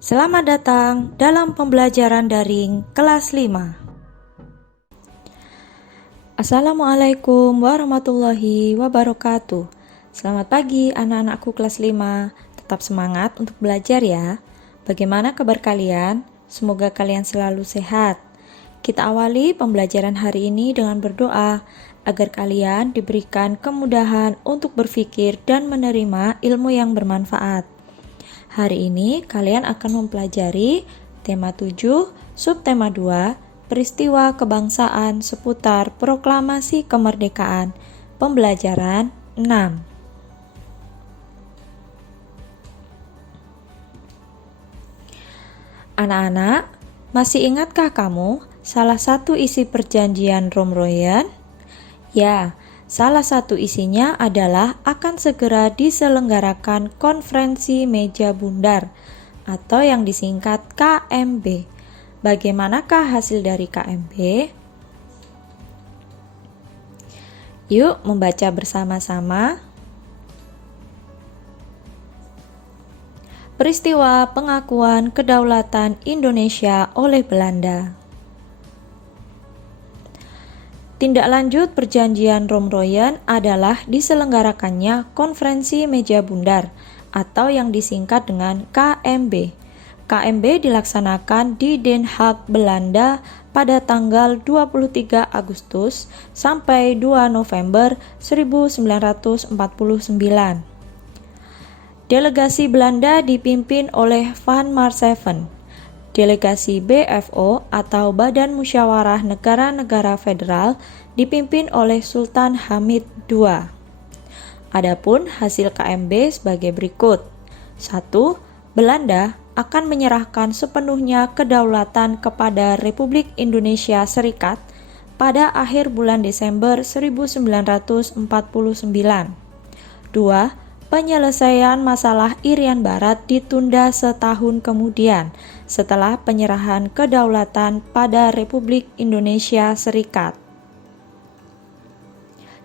Selamat datang dalam pembelajaran daring kelas 5. Assalamualaikum warahmatullahi wabarakatuh. Selamat pagi anak-anakku kelas 5. Tetap semangat untuk belajar ya. Bagaimana kabar kalian? Semoga kalian selalu sehat. Kita awali pembelajaran hari ini dengan berdoa agar kalian diberikan kemudahan untuk berpikir dan menerima ilmu yang bermanfaat. Hari ini kalian akan mempelajari tema 7, subtema 2, peristiwa kebangsaan seputar proklamasi kemerdekaan, pembelajaran 6. Anak-anak, masih ingatkah kamu salah satu isi perjanjian Romroyen? Ya, salah satu isinya adalah akan segera diselenggarakan konferensi meja bundar atau yang disingkat KMB. Bagaimanakah hasil dari KMB? Yuk membaca bersama-sama. Peristiwa pengakuan kedaulatan Indonesia oleh Belanda. Tindak lanjut perjanjian Romroyen adalah diselenggarakannya konferensi meja bundar atau yang disingkat dengan KMB. KMB dilaksanakan di Den Haag, Belanda pada tanggal 23 Agustus sampai 2 November 1949. Delegasi Belanda dipimpin oleh Van Maarschaveen. Delegasi BFO atau Badan Musyawarah Negara-Negara Federal dipimpin oleh Sultan Hamid II. Adapun hasil KMB sebagai berikut. 1. Belanda akan menyerahkan sepenuhnya kedaulatan kepada Republik Indonesia Serikat pada akhir bulan Desember 1949. 2. Penyelesaian masalah Irian Barat ditunda setahun kemudian setelah penyerahan kedaulatan pada Republik Indonesia Serikat.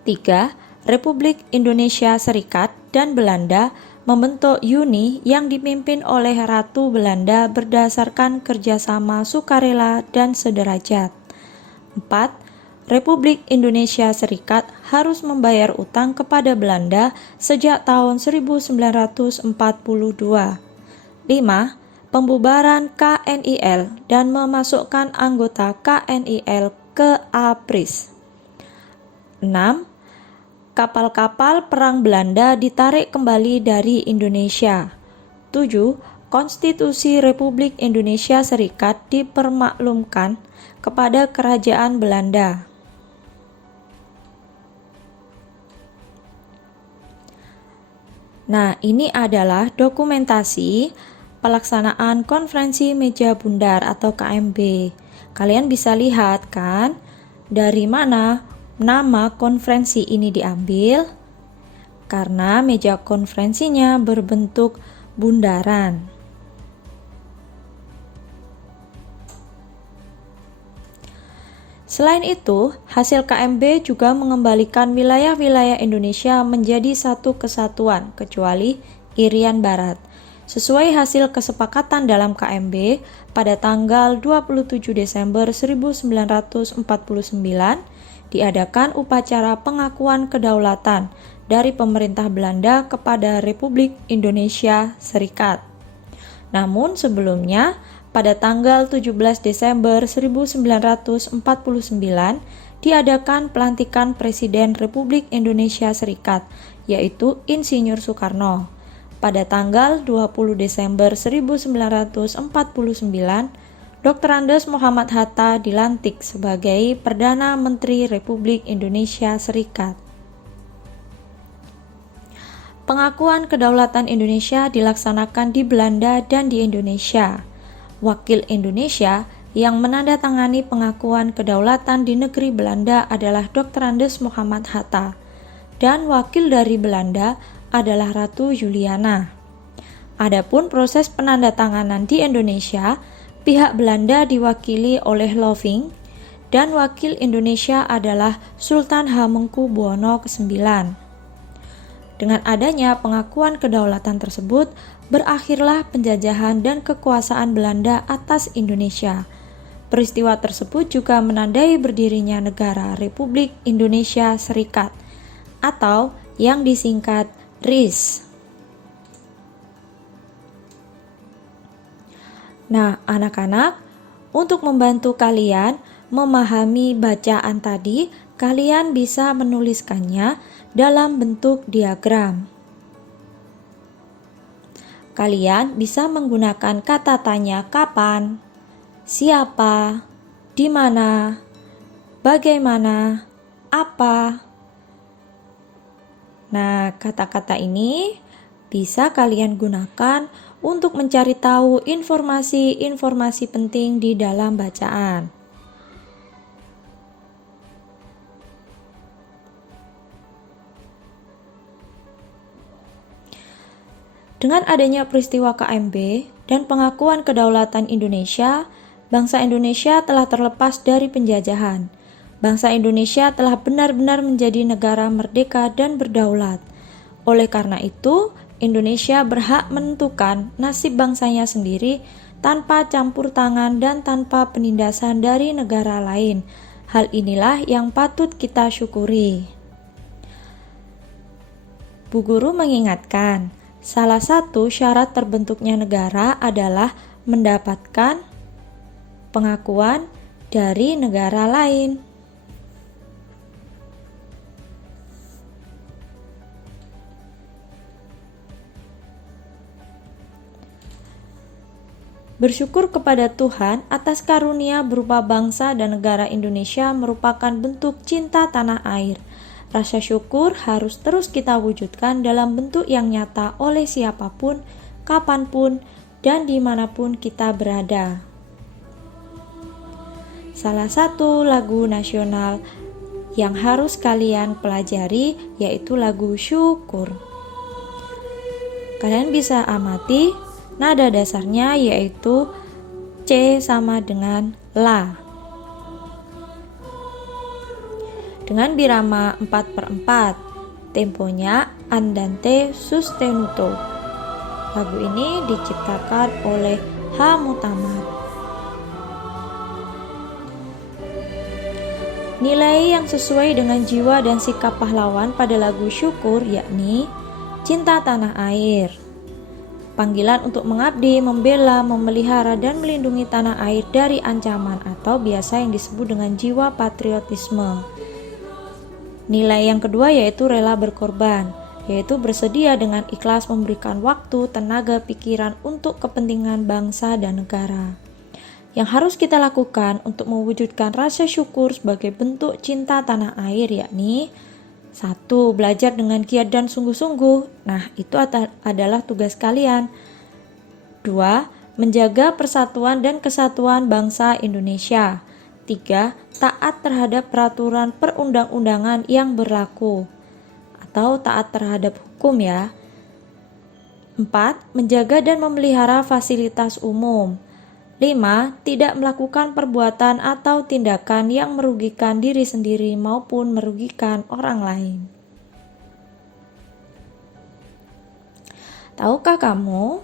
3. Republik Indonesia Serikat dan Belanda membentuk Uni yang dipimpin oleh Ratu Belanda berdasarkan kerjasama sukarela dan sederajat. 4. Republik Indonesia Serikat harus membayar utang kepada Belanda sejak tahun 1942. 5. Pembubaran KNIL dan memasukkan anggota KNIL ke APRIS. 6. Kapal-kapal perang Belanda ditarik kembali dari Indonesia. 7. Konstitusi Republik Indonesia Serikat dipermaklumkan kepada Kerajaan Belanda. Nah, ini adalah dokumentasi pelaksanaan konferensi meja bundar atau KMB. Kalian bisa lihat kan dari mana nama konferensi ini diambil? Karena meja konferensinya berbentuk bundaran. Selain itu, hasil KMB juga mengembalikan wilayah-wilayah Indonesia menjadi satu kesatuan, kecuali Irian Barat. Sesuai hasil kesepakatan dalam KMB, pada tanggal 27 Desember 1949, diadakan upacara pengakuan kedaulatan dari pemerintah Belanda kepada Republik Indonesia Serikat. Namun sebelumnya, pada tanggal 17 Desember 1949 diadakan pelantikan Presiden Republik Indonesia Serikat, yaitu Insinyur Soekarno. Pada tanggal 20 Desember 1949, Dr. Andes Muhammad Hatta dilantik sebagai Perdana Menteri Republik Indonesia Serikat. Pengakuan kedaulatan Indonesia dilaksanakan di Belanda dan di Indonesia. Wakil Indonesia yang menandatangani pengakuan kedaulatan di negeri Belanda adalah Dr. Andes Muhammad Hatta, dan wakil dari Belanda adalah Ratu Juliana. Adapun proses penandatanganan di Indonesia, pihak Belanda diwakili oleh Loving, dan wakil Indonesia adalah Sultan Hamengkubuwono IX. Dengan adanya pengakuan kedaulatan tersebut, berakhirlah penjajahan dan kekuasaan Belanda atas Indonesia. Peristiwa tersebut juga menandai berdirinya negara Republik Indonesia Serikat atau yang disingkat RIS. Nah, anak-anak, untuk membantu kalian memahami bacaan tadi, kalian bisa menuliskannya dalam bentuk diagram. Kalian bisa menggunakan kata tanya kapan, siapa, di mana, bagaimana, apa. Nah, kata-kata ini bisa kalian gunakan untuk mencari tahu informasi-informasi penting di dalam bacaan. Dengan adanya peristiwa KMB dan pengakuan kedaulatan Indonesia, bangsa Indonesia telah terlepas dari penjajahan. Bangsa Indonesia telah benar-benar menjadi negara merdeka dan berdaulat. Oleh karena itu, Indonesia berhak menentukan nasib bangsanya sendiri tanpa campur tangan dan tanpa penindasan dari negara lain. Hal inilah yang patut kita syukuri. Bu Guru mengingatkan, salah satu syarat terbentuknya negara adalah mendapatkan pengakuan dari negara lain. Bersyukur kepada Tuhan atas karunia berupa bangsa dan negara Indonesia merupakan bentuk cinta tanah air. Rasa syukur harus terus kita wujudkan dalam bentuk yang nyata oleh siapapun, kapanpun, dan dimanapun kita berada. Salah satu lagu nasional yang harus kalian pelajari yaitu lagu Syukur. Kalian bisa amati nada dasarnya yaitu C sama dengan La. Dengan birama 4/4, temponya andante sostenuto. Lagu ini diciptakan oleh H. Mutamar. Nilai yang sesuai dengan jiwa dan sikap pahlawan pada lagu Syukur yakni cinta tanah air, panggilan untuk mengabdi, membela, memelihara, dan melindungi tanah air dari ancaman atau biasa yang disebut dengan jiwa patriotisme. Nilai yang kedua yaitu rela berkorban, yaitu bersedia dengan ikhlas memberikan waktu, tenaga, pikiran untuk kepentingan bangsa dan negara. Yang harus kita lakukan untuk mewujudkan rasa syukur sebagai bentuk cinta tanah air yakni 1. Belajar dengan giat dan sungguh-sungguh. Nah, itu adalah tugas kalian. 2. Menjaga persatuan dan kesatuan bangsa Indonesia. 3. Taat terhadap peraturan perundang-undangan yang berlaku atau taat terhadap hukum ya. 4. Menjaga dan memelihara fasilitas umum. 5. Tidak melakukan perbuatan atau tindakan yang merugikan diri sendiri maupun merugikan orang lain. Tahukah kamu,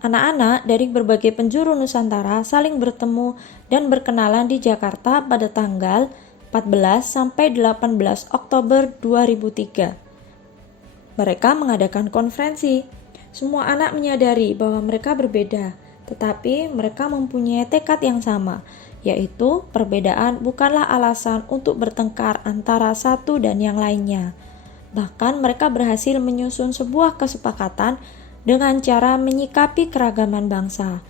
anak-anak dari berbagai penjuru Nusantara saling bertemu dan berkenalan di Jakarta pada tanggal 14 sampai 18 Oktober 2003. Mereka mengadakan konferensi. Semua anak menyadari bahwa mereka berbeda, tetapi mereka mempunyai tekad yang sama, yaitu perbedaan bukanlah alasan untuk bertengkar antara satu dan yang lainnya. Bahkan mereka berhasil menyusun sebuah kesepakatan dengan cara menyikapi keragaman bangsa.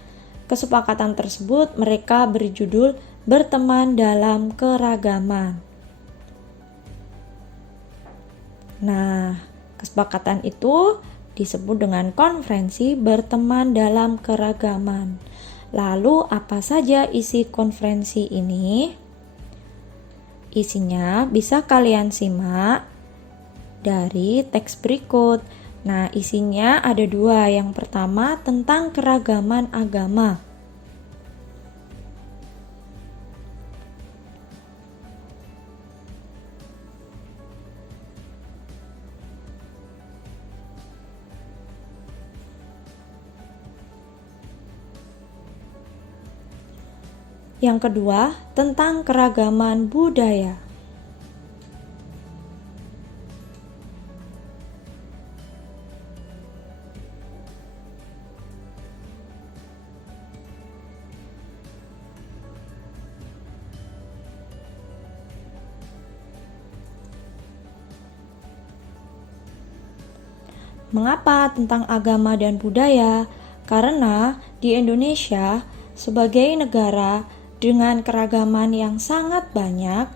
Kesepakatan tersebut mereka beri judul Berteman dalam Keragaman. Nah, kesepakatan itu disebut dengan konferensi Berteman dalam Keragaman. Lalu apa saja isi konferensi ini? Isinya bisa kalian simak dari teks berikut. Nah, isinya ada 2. Yang pertama tentang keragaman agama. Yang kedua, tentang keragaman budaya. Mengapa tentang agama dan budaya? Karena di Indonesia, sebagai negara dengan keragaman yang sangat banyak,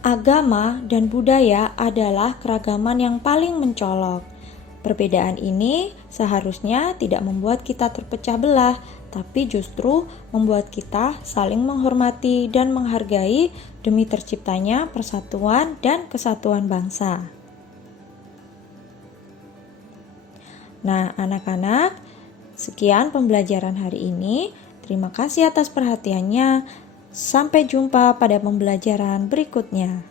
agama dan budaya adalah keragaman yang paling mencolok. Perbedaan ini seharusnya tidak membuat kita terpecah belah, tapi justru membuat kita saling menghormati dan menghargai demi terciptanya persatuan dan kesatuan bangsa. Nah, anak-anak, sekian pembelajaran hari ini. Terima kasih atas perhatiannya. Sampai jumpa pada pembelajaran berikutnya.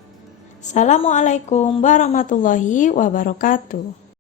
Assalamualaikum warahmatullahi wabarakatuh.